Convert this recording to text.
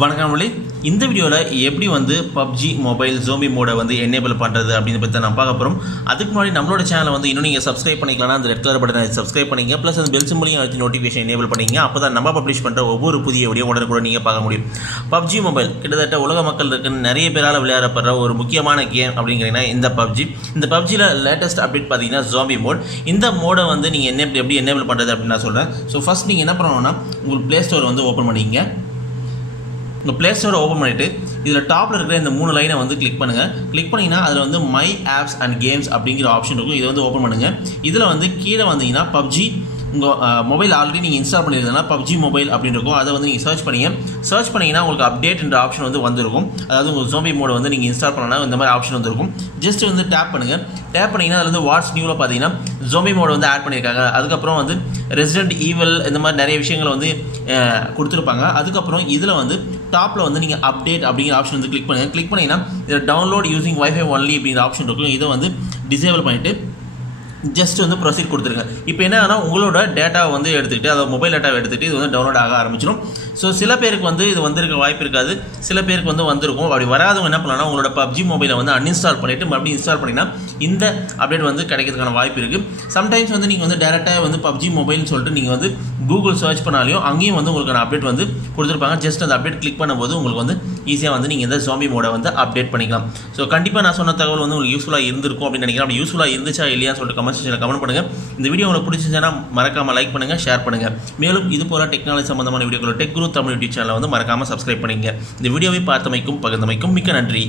வணக்கங்களே, இந்த வீடியோவில் எப்படி வந்து PUBG மொபைல் ஜோம்பி மோடை வந்து எனேபிள் பண்ணுறது அப்படின்னு பற்றி நான் பார்க்க போகிறோம். அதுக்கு முன்னாடி நம்மளோட சேனலை வந்து இன்னும் நீங்கள் சப்ஸ்கிரைப் பண்ணிக்கலாம்னா அந்த ரெட் கலர் பட்டனை சப்ஸ்கிரைப் பண்ணிங்க, ப்ளஸ் அந்த பெல் சிம்பளையும் அழுத்தி நோட்டிஃபிகேஷன் எனேபிள் பண்ணிங்க. அப்போ தான் நம்ம பப்ளிஷ் பண்ணுற ஒவ்வொரு புதிய வீடியோ உடனே கூட நீங்கள் பார்க்க முடியும். PUBG மொபைல் கிட்டத்தட்ட உலக மக்கள் இருக்குன்னு நிறைய பேரால் விளையாடப்படுற ஒரு முக்கியமான கேம் அப்படிங்கிறீங்கன்னா இந்த PUBG. இந்த PUBGயில் லேட்டஸ்ட் அப்டேட் பார்த்தீங்கன்னா ஜோம்பி மோட். இந்த மோடை வந்து நீங்கள் எப்படி எனேபிள் பண்ணுறது அப்படின்னு நான் சொல்கிறேன். ஸோ ஃபஸ்ட் நீங்கள் என்ன பண்ணணும்னா உங்களுக்கு ப்ளே ஸ்டோர் வந்து ஓப்பன் பண்ணிங்க. உங்கள் ப்ளே ஸ்டோரை ஓப்பன் பண்ணிவிட்டு இதில் டாப்பில் இருக்கிற இந்த 3 லைனை வந்து கிளிக் பண்ணுங்கள். கிளிக் பண்ணிங்கன்னா அதில் வந்து மை ஆப்ஸ் அண்ட் கேம்ஸ் அப்படிங்கிற ஆப்ஷன் இருக்கும். இதை வந்து ஓப்பன் பண்ணுங்கள். இதில் வந்து கீழே வந்தீங்கன்னா PUBG உங்கள் மொபைல் ஆல்ரெடி நீங்கள் இன்ஸ்டால் பண்ணியிருந்தீங்கன்னா PUBG மொபைல் அப்படின்னு இருக்கும். அதை வந்து நீங்கள் சர்ச் பண்ணிங்கன்னா உங்களுக்கு அப்டேட் என்ற ஆப்ஷன் வந்து வந்திருக்கும். அதாவது உங்கள் ஜோம்பி மோடை வந்து நீங்கள் இன்ஸ்டால் பண்ணனா இந்த மாதிரி ஆப்ஷன் வந்துருக்கும். ஜஸ்ட் வந்து டேப் பண்ணுங்கள். டேப் பண்ணிங்கன்னா அதில் வந்து வாட்ஸ் நியூவில் பார்த்தீங்கன்னா ஜோம்பி மோடை வந்து ஆட் பண்ணியிருக்காங்க. அதுக்கப்புறம் வந்து ரெசிடென்ட் ஈவல் இந்த மாதிரி நிறைய விஷயங்களை வந்து கொடுத்துருப்பாங்க. அதுக்கப்புறம் இதில் வந்து டாப்பில் வந்து நீங்கள் அப்டேட் அப்படிங்கிற ஆப்ஷன் வந்து கிளிக் பண்ணுங்கள். கிளிக் பண்ணிங்கன்னா இதில் டவுன்லோட் யூசிங் வைஃபை ஒன்லி அப்படிங்கிற ஆப்ஷன் இருக்கும். இதை வந்து டிசேபிள் பண்ணிவிட்டு ஜஸ்ட் வந்து ப்ரொசீட் கொடுத்துருங்க. இப்போ என்னன்னா உங்களோட டேட்டாவை வந்து எடுத்துக்கிட்டு அதாவது மொபைல் டேட்டாவை எடுத்துகிட்டு இது வந்து டவுன்லோட் ஆக ஆரம்பிச்சிடும். ஸோ சில பேருக்கு வந்து இது வந்திருக்க வாய்ப்பு இருக்காது, சில பேருக்கு வந்து வந்திருக்கும். அப்படி வராதவங்க என்ன பண்ணலாம்னா உங்களோட PUBG மொபைலை வந்து அன்இன்ஸ்டால் பண்ணிவிட்டு மறுபடியும் இன்ஸ்டால் பண்ணிங்கன்னா இந்த அப்டேட் வந்து கிடைக்கிறதுக்கான வாய்ப்பு இருக்குது. சம்டைம்ஸ் வந்து நீங்கள் வந்து டேரெக்டாக வந்து PUBG மொபைல்னு சொல்லிட்டு நீங்கள் வந்து கூகுள் சர்ச் பண்ணாலையும் அங்கேயும் வந்து உங்களுக்கான அப்டேட் வந்து கொடுத்துருப்பாங்க. ஜஸ்ட் அந்த அப்டேட் கிளிக் பண்ணும்போது உங்களுக்கு வந்து ஈஸியாக வந்து நீங்கள் இந்த ஜோம்பி மோடை வந்து அப்டேட் பண்ணிக்கலாம். ஸோ கண்டிப்பாக நான் சொன்ன தகவல் வந்து உங்களுக்கு யூஸ்ஃபுல்லாக இருந்திருக்கும் அப்படின்னு நினைக்கிறேன். அப்படி யூஸ்ஃபுல்லாக இருந்துச்சா இல்லையான்னு சொல்லிட்டு கமெண்ட் செக்ஷனில் கமெண்ட் பண்ணுங்கள். இந்த வீடியோ உங்களுக்கு பிடிச்சிருந்துச்சுன்னா மறக்காமல் லைக் பண்ணுங்கள், ஷேர் பண்ணுங்கள். மேலும் இது போல டெக்னாலஜி சம்பந்தமான வீடியோக்களை டெக் குரு தமிழ் யூடியூப் சேனலை வந்து மறக்காமல் சப்ஸ்கிரைப் பண்ணிங்க. இந்த வீடியோவை பார்த்தமைக்கும் பகிர்ந்தமைக்கும் மிக்க நன்றி.